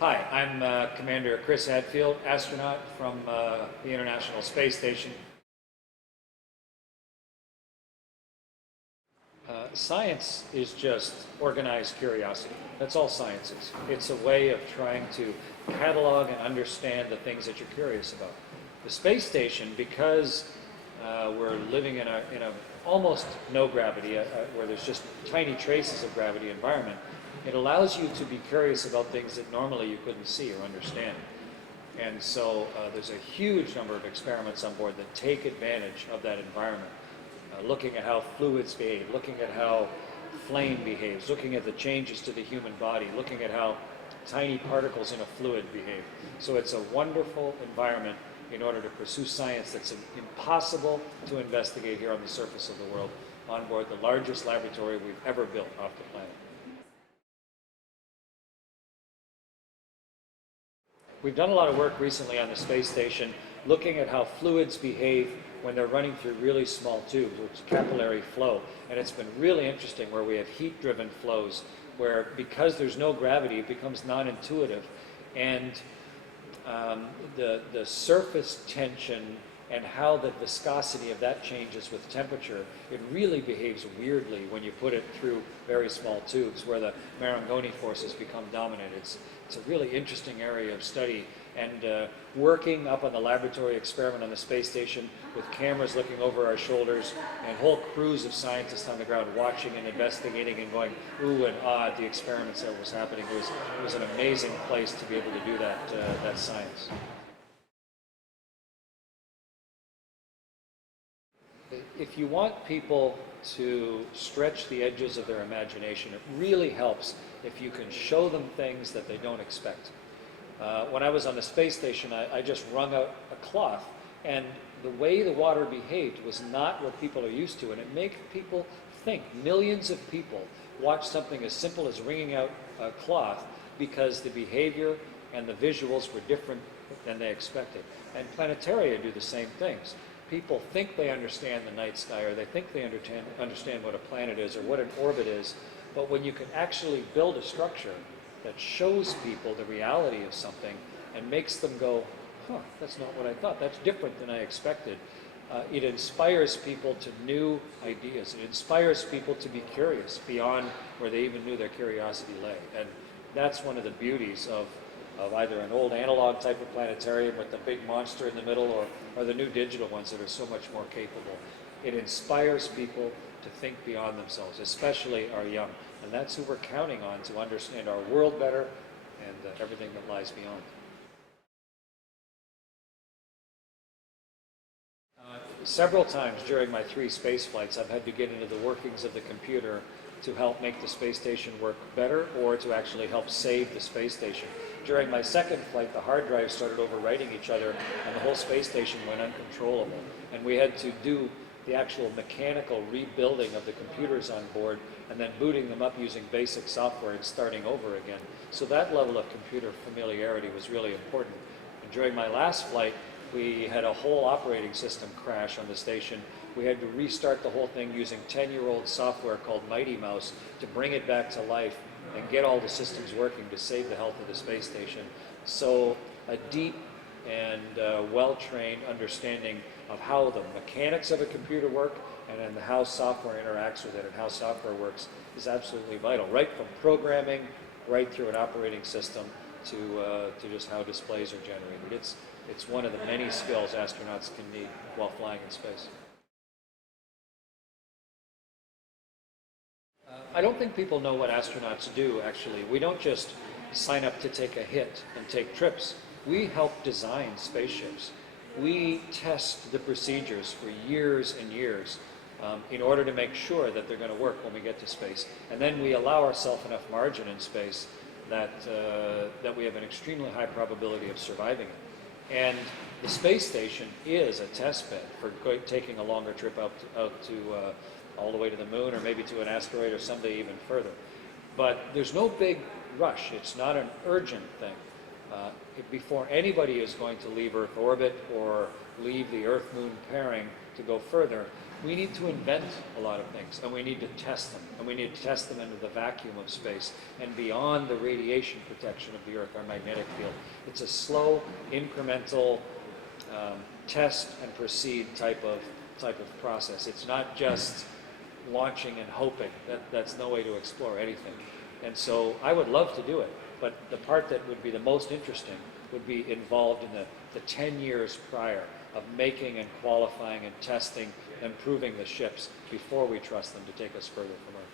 Hi, I'm Commander Chris Hadfield, astronaut from the International Space Station. Science is just organized curiosity. That's all science is. It's a way of trying to catalog and understand the things that you're curious about. The space station, because we're living in a almost no gravity, where there's just tiny traces of gravity environment, it allows you to be curious about things that normally you couldn't see or understand. And so there's a huge number of experiments on board that take advantage of that environment. Looking at how fluids behave, looking at how flame behaves, looking at the changes to the human body, looking at how tiny particles in a fluid behave. So it's a wonderful environment in order to pursue science that's impossible to investigate here on the surface of the world, on board the largest laboratory we've ever built off the planet. We've done a lot of work recently on the space station looking at how fluids behave when they're running through really small tubes, which is capillary flow. And it's been really interesting where we have heat-driven flows, where because there's no gravity, it becomes non-intuitive. And the surface tension and how the viscosity of that changes with temperature, it really behaves weirdly when you put it through very small tubes where the Marangoni forces become dominant. It's a really interesting area of study, and working up on the laboratory experiment on the space station with cameras looking over our shoulders and whole crews of scientists on the ground watching and investigating and going ooh and ah at the experiments that was happening. It was an amazing place to be able to do that science. If you want people to stretch the edges of their imagination, it really helps if you can show them things that they don't expect. When I was on the space station, I just wrung out a cloth, and the way the water behaved was not what people are used to, and it made people think. Millions of people watch something as simple as wringing out a cloth because the behavior and the visuals were different than they expected. And Planetarium do the same things. People think they understand the night sky, or they think they understand what a planet is or what an orbit is, but when you can actually build a structure that shows people the reality of something and makes them go, huh, that's not what I thought, that's different than I expected, it inspires people to new ideas. It inspires people to be curious beyond where they even knew their curiosity lay. And that's one of the beauties of either an old analog type of planetarium with the big monster in the middle, or the new digital ones that are so much more capable. It inspires people to think beyond themselves, especially our young. And that's who we're counting on to understand our world better and everything that lies beyond. Several times during my 3 space flights, I've had to get into the workings of the computer to help make the space station work better, or to actually help save the space station. During my 2nd flight, the hard drives started overwriting each other, and the whole space station went uncontrollable. And we had to do the actual mechanical rebuilding of the computers on board, and then booting them up using basic software and starting over again. So that level of computer familiarity was really important. And during my last flight, we had a whole operating system crash on the station. We had to restart the whole thing using 10-year-old software called Mighty Mouse to bring it back to life and get all the systems working to save the health of the space station. So a deep and well-trained understanding of how the mechanics of a computer work and then how software interacts with it and how software works is absolutely vital, right from programming right through an operating system to just how displays are generated. It's one of the many skills astronauts can need while flying in space. I don't think people know what astronauts do, actually. We don't just sign up to take a hit and take trips. We help design spaceships. We test the procedures for years and years in order to make sure that they're going to work when we get to space. And then we allow ourselves enough margin in space that we have an extremely high probability of surviving it. And the space station is a test bed for taking a longer trip out to all the way to the moon, or maybe to an asteroid, or someday even further. But there's no big rush. It's not an urgent thing. Before anybody is going to leave Earth orbit or leave the Earth-Moon pairing to go further, we need to invent a lot of things, and we need to test them, and we need to test them into the vacuum of space and beyond the radiation protection of the Earth, our magnetic field. It's a slow, incremental test and proceed type of process. It's not just launching and hoping. That's no way to explore anything. And so I would love to do it, but the part that would be the most interesting would be involved in the 10 years prior of making and qualifying and testing and proving the ships before we trust them to take us further from Earth.